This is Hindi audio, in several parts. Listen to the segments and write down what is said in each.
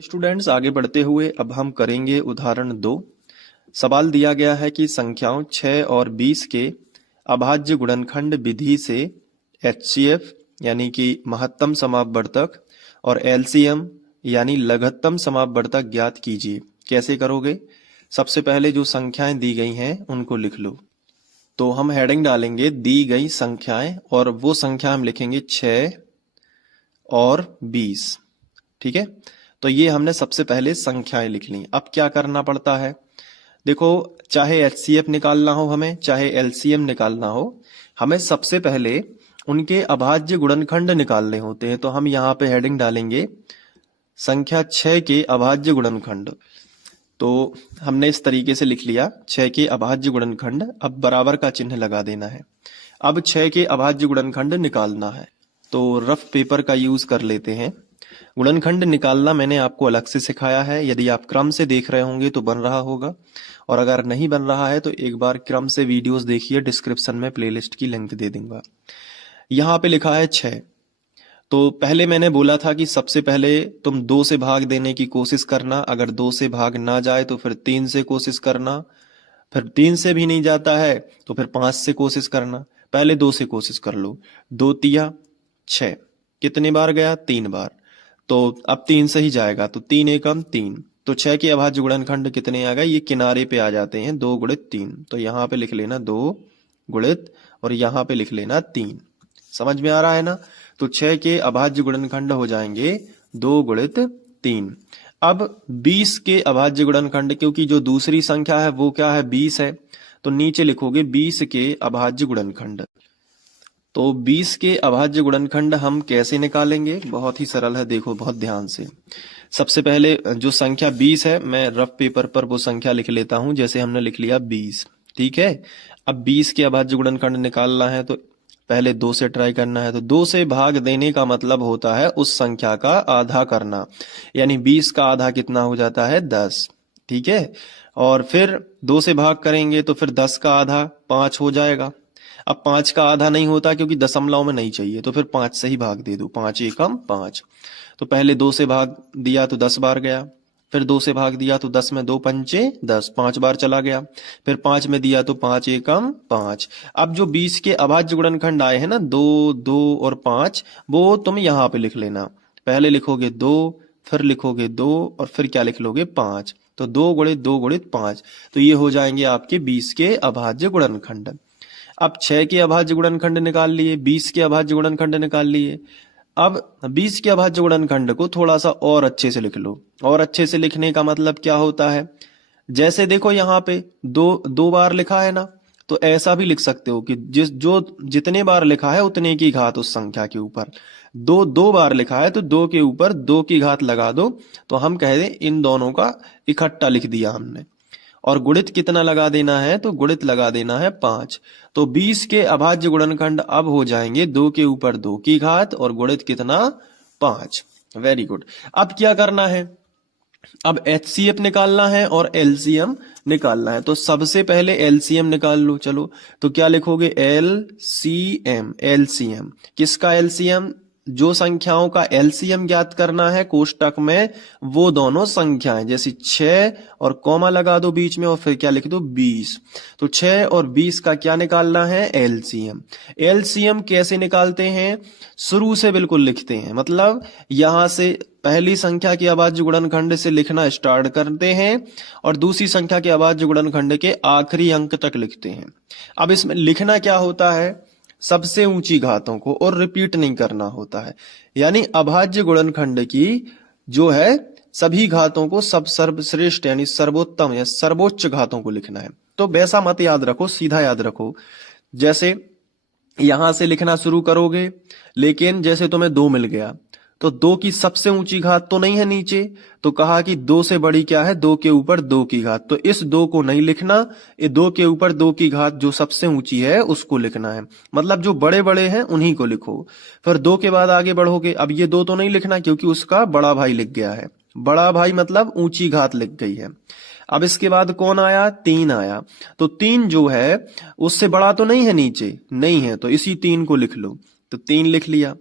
स्टूडेंट्स, आगे बढ़ते हुए अब हम करेंगे उदाहरण 2। सवाल दिया गया है कि संख्याओं 6 और 20 के अभाज्य गुणनखंड विधि से एचसीएफ यानी कि महत्तम समापवर्तक और एलसीएम यानी लघुत्तम समापवर्तक ज्ञात कीजिए। कैसे करोगे? सबसे पहले जो संख्याएं दी गई हैं उनको लिख लो। तो हम हेडिंग डालेंगे दी गई संख्याएं और वो संख्या हम लिखेंगे 6 और 20। ठीक है, तो ये हमने सबसे पहले संख्याएं लिख ली। अब क्या करना पड़ता है? देखो, चाहे एचसीएफ निकालना हो हमें, चाहे एलसीएम निकालना हो, हमें सबसे पहले उनके अभाज्य गुणनखंड निकालने होते हैं। तो हम यहाँ पे हेडिंग डालेंगे संख्या 6 के अभाज्य गुणनखंड। तो हमने इस तरीके से लिख लिया 6 के अभाज्य गुणनखंड। अब बराबर का चिन्ह लगा देना है। अब 6 के अभाज्य गुणनखंड निकालना है, तो रफ पेपर का यूज कर लेते हैं। गुणनखंड निकालना मैंने आपको अलग से सिखाया है। यदि आप क्रम से देख रहे होंगे तो बन रहा होगा, और अगर नहीं बन रहा है तो एक बार क्रम से वीडियोस देखिए, डिस्क्रिप्शन में प्लेलिस्ट की लिंक दे दूंगा। यहाँ पे लिखा है 6। तो पहले मैंने बोला था कि सबसे पहले तुम 2 से भाग देने की कोशिश करना। अगर 2 से भाग ना जाए तो फिर 3 से कोशिश करना, फिर 3 से भी नहीं जाता है तो फिर 5 से कोशिश करना। पहले 2 से कोशिश कर लो। 2 तिया 6, कितने बार गया? 3 बार। तो अब 3 से ही जाएगा, तो 3 एकम 3। तो 6 के अभाज्य गुणनखंड कितने आ गए? ये किनारे पे आ जाते हैं, 2 गुणित 3। तो यहाँ पे लिख लेना 2 गुणित और यहाँ पे लिख लेना 3। समझ में आ रहा है ना? तो 6 के अभाज्य गुणनखंड हो जाएंगे 2 गुणित 3। अब 20 के अभाज्य गुणनखंड, क्योंकि जो दूसरी संख्या है वो क्या है? 20 है। तो नीचे लिखोगे 20 के अभाज्य गुणनखंड। तो 20 के अभाज्य गुणनखंड हम कैसे निकालेंगे? बहुत ही सरल है, देखो बहुत ध्यान से। सबसे पहले जो संख्या 20 है, मैं रफ पेपर पर वो संख्या लिख लेता हूं। जैसे हमने लिख लिया 20, ठीक है। अब 20 के अभाज्य गुणनखंड निकालना है तो पहले 2 से ट्राई करना है। तो 2 से भाग देने का मतलब होता है उस संख्या का आधा करना, यानी 20 का आधा कितना हो जाता है? 10, ठीक है। और फिर 2 से भाग करेंगे तो फिर 10 का आधा 5 हो जाएगा। अब 5 का आधा नहीं होता क्योंकि दशमलव में नहीं चाहिए, तो फिर 5 से ही भाग दे दो। 5 एकम 5। तो पहले 2 से भाग दिया तो 10 बार गया, फिर 2 से भाग दिया तो 10 में 2 पंचे 10, 5 बार चला गया। फिर 5 में दिया तो 5 एकम 5। अब जो 20 के अभाज्य गुणनखंड आए हैं ना, 2, 2 और 5, वो तुम यहाँ पे लिख लेना। पहले लिखोगे 2, फिर लिखोगे 2 और फिर क्या लिख लोगे? 5। तो 2 गुणित 2 गुणित 5, तो ये हो जाएंगे आपके 20 के अभाज्य गुणनखंड। अब 6 के अभाज्य गुणनखंड निकाल लिए, 20 के अभाज्य गुणनखंड निकाल लिए। अब 20 के अभाज्य गुणनखंड को थोड़ा सा और अच्छे से लिख लो। और अच्छे से लिखने का मतलब क्या होता है? जैसे देखो यहाँ पे 2 बार लिखा है ना, तो ऐसा भी लिख सकते हो कि जितने बार लिखा है उतने की घात उस संख्या के ऊपर। 2 बार लिखा है तो 2 के ऊपर 2 की घात लगा दो। तो हम कह दें इन दोनों का इकट्ठा लिख दिया हमने। और गुणित कितना लगा देना है? तो गुणित लगा देना है 5। तो 20 के अभाज्य गुणनखंड अब हो जाएंगे 2 के ऊपर 2 की घात और गुणित कितना? 5। Very good. अब क्या करना है? अब एचसीएफ निकालना है और एलसीएम निकालना है। तो सबसे पहले एलसीएम निकाल लो। चलो, तो क्या लिखोगे? एलसीएम। एलसीएम किसका? एलसीएम जो संख्याओं का एलसीएम ज्ञात करना है कोष्टक में, वो दोनों संख्याएं, जैसे 6 और कॉमा लगा दो बीच में और फिर क्या लिख दो? 20। तो 6 और 20 का क्या निकालना है? एलसीएम। एलसीएम कैसे निकालते हैं? शुरू से बिल्कुल लिखते हैं, मतलब यहां से पहली संख्या के अभाज्य गुणनखंड से लिखना स्टार्ट करते हैं और दूसरी संख्या के अभाज्य गुणनखंड के आखिरी अंक तक लिखते हैं। अब इसमें लिखना क्या होता है? सबसे ऊंची घातों को, और रिपीट नहीं करना होता है। यानी अभाज्य गुणनखंड की जो है सभी घातों को सब सर्वश्रेष्ठ यानी सर्वोत्तम या सर्वोच्च घातों को लिखना है। तो वैसा मत याद रखो, सीधा याद रखो। जैसे यहां से लिखना शुरू करोगे, लेकिन जैसे तुम्हें 2 मिल गया तो 2 की सबसे ऊंची घात तो नहीं है नीचे, तो कहा कि 2 से बड़ी क्या है? 2 के ऊपर 2 की घात। तो इस 2 को नहीं लिखना, ये 2 के ऊपर 2 की घात जो सबसे ऊंची है उसको लिखना है। मतलब जो बड़े बड़े हैं उन्हीं को लिखो। फिर 2 के बाद आगे बढ़ोगे। अब ये 2 तो नहीं लिखना क्योंकि उसका बड़ा भाई लिख गया है। बड़ा भाई मतलब ऊंची घात लिख गई है। अब इसके बाद कौन आया? 3 आया। तो 3 जो है उससे बड़ा तो नहीं है नीचे, नहीं है, तो इसी 3 को लिख लो। तो 3 लिख लिया।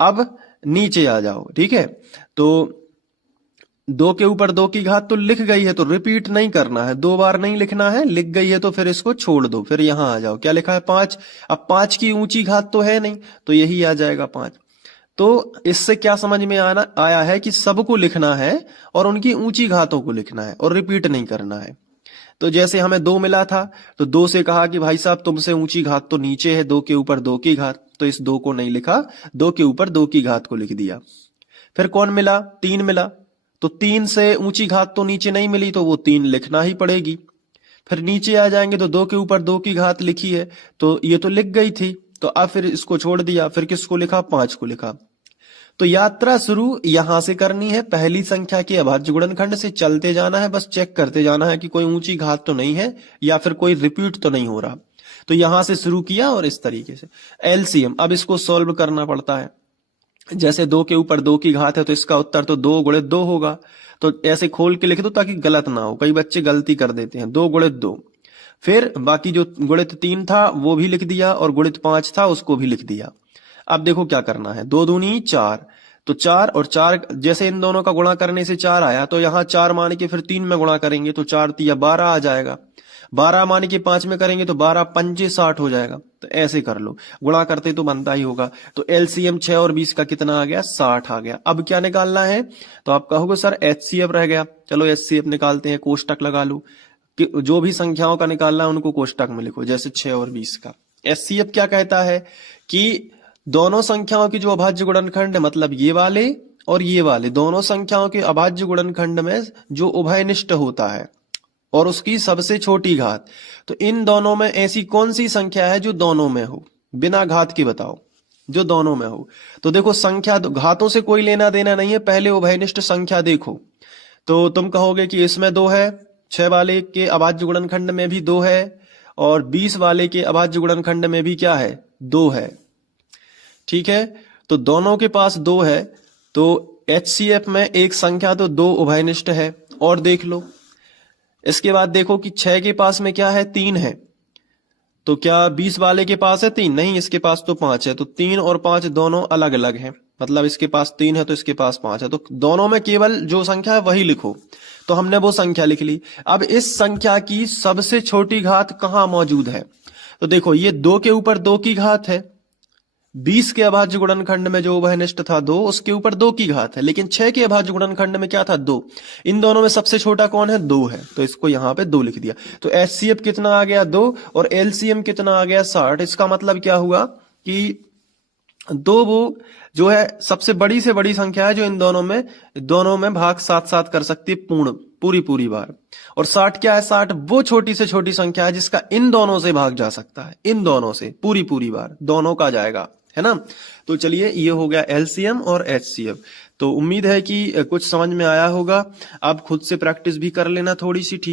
अब नीचे आ जाओ, ठीक है। तो दो के ऊपर दो की घात तो लिख गई है तो रिपीट नहीं करना है, 2 बार नहीं लिखना है, लिख गई है तो फिर इसको छोड़ दो, फिर यहां आ जाओ। क्या लिखा है 5। अब 5 की ऊंची घात तो है नहीं तो यही आ जाएगा 5। तो इससे क्या समझ में आना आया है कि सबको लिखना है और उनकी ऊंची घातों को लिखना है और रिपीट नहीं करना है। तो जैसे हमें 2 मिला था तो 2 से कहा कि भाई साहब तुमसे ऊंची घात तो नीचे है, 2 के ऊपर 2 की घात, तो इस 2 को नहीं लिखा, 2 के ऊपर 2 की घात को लिख दिया। फिर कौन मिला, 3 मिला, तो 3 से ऊंची घात तो नीचे नहीं मिली तो वो 3 लिखना ही पड़ेगी। फिर नीचे आ जाएंगे तो 2 के ऊपर 2 की घात लिखी है तो ये तो लिख गई थी, तो अब फिर इसको छोड़ दिया, फिर किसको लिखा, 5 को लिखा। तो यात्रा शुरू यहां से करनी है, पहली संख्या के अभाज्य गुणनखंड से चलते जाना है, बस चेक करते जाना है कि कोई ऊंची घात तो नहीं है या फिर कोई रिपीट तो नहीं हो रहा। तो यहां से शुरू किया और इस तरीके से एलसीएम, अब इसको सॉल्व करना पड़ता है। जैसे 2 के ऊपर 2 की घात है तो इसका उत्तर तो 2 गुणित 2 होगा, तो ऐसे खोल के लिख दो ताकि गलत ना हो, कई बच्चे गलती कर देते हैं, 2 गुणित 2। फिर बाकी जो गुणित 3 था वो भी लिख दिया और गुणित 5 था उसको भी लिख दिया। अब देखो क्या करना है, 2 दूनी 4, तो 4 और 4 जैसे इन दोनों का गुणा करने से 4 आया तो यहाँ 4 मान के फिर 3 में गुणा करेंगे तो 4 तिया 12 आ जाएगा, 12 मान के 5 में करेंगे तो 12 पंजे 60 हो जाएगा। तो ऐसे कर लो, गुणा करते तो बनता ही होगा। तो एलसीएम 6 और 20 का कितना आ गया, 60 आ गया। अब क्या निकालना है, तो आप कहोगे सर एचसीएफ रह गया, चलो एचसीएफ निकालते हैं, कोष्टक लगा लो, कि जो भी संख्याओं का निकालना है उनको कोष्टक में लिखो, जैसे 6 और 20 का। एचसीएफ क्या कहता है कि दोनों संख्याओं की जो अभाज्य गुणनखंड है, मतलब ये वाले और ये वाले दोनों संख्याओं के अभाज्य गुणनखंड में जो उभयनिष्ठ होता है और उसकी सबसे छोटी घात, तो इन दोनों में ऐसी कौन सी संख्या है जो दोनों में हो, बिना घात के बताओ, जो दोनों में हो। तो देखो संख्या घातों से कोई लेना देना नहीं है, पहले उभयनिष्ठ संख्या देखो। तो तुम कहोगे कि इसमें 2 है, 6 वाले के अभाज्य गुणनखंड में भी 2 है और 20 वाले के अभाज्य गुणनखंड में भी क्या है, 2 है। ठीक है, तो दोनों के पास 2 है, तो एचसीएफ में एक संख्या तो 2 उभयनिष्ठ है। और देख लो इसके बाद देखो कि 6 के पास में क्या है, 3 है, तो क्या 20 वाले के पास है 3, नहीं, इसके पास तो 5 है, तो 3 और 5 दोनों अलग अलग हैं, मतलब इसके पास 3 है तो इसके पास 5 है, तो दोनों में केवल जो संख्या है वही लिखो। तो हमने वो संख्या लिख ली। अब इस संख्या की सबसे छोटी घात कहाँ मौजूद है, तो देखो ये 2 के ऊपर 2 की घात है, 20 के अभाज्य गुणनखंड में जो उभयनिष्ठ था 2, उसके ऊपर 2 की घात है, लेकिन 6 के अभाज्य गुणनखंड में क्या था, 2। इन दोनों में सबसे छोटा कौन है, 2 है, तो इसको यहां पे 2 लिख दिया। तो एचसीएफ कितना आ गया, 2, और एलसीएम कितना आ गया, 60। इसका मतलब क्या हुआ कि 2 वो जो है सबसे बड़ी से बड़ी संख्या है जो इन दोनों में भाग साथ साथ कर सकती है पूरी बार। और 60 क्या है, 60 वो छोटी से छोटी संख्या है जिसका इन दोनों से भाग जा सकता है, इन दोनों से पूरी बार दोनों का जाएगा, है ना। तो चलिए ये हो गया एलसीएम और एचसीएफ। तो उम्मीद है कि कुछ समझ में आया होगा, आप खुद से प्रैक्टिस भी कर लेना थोड़ी सी, ठीक।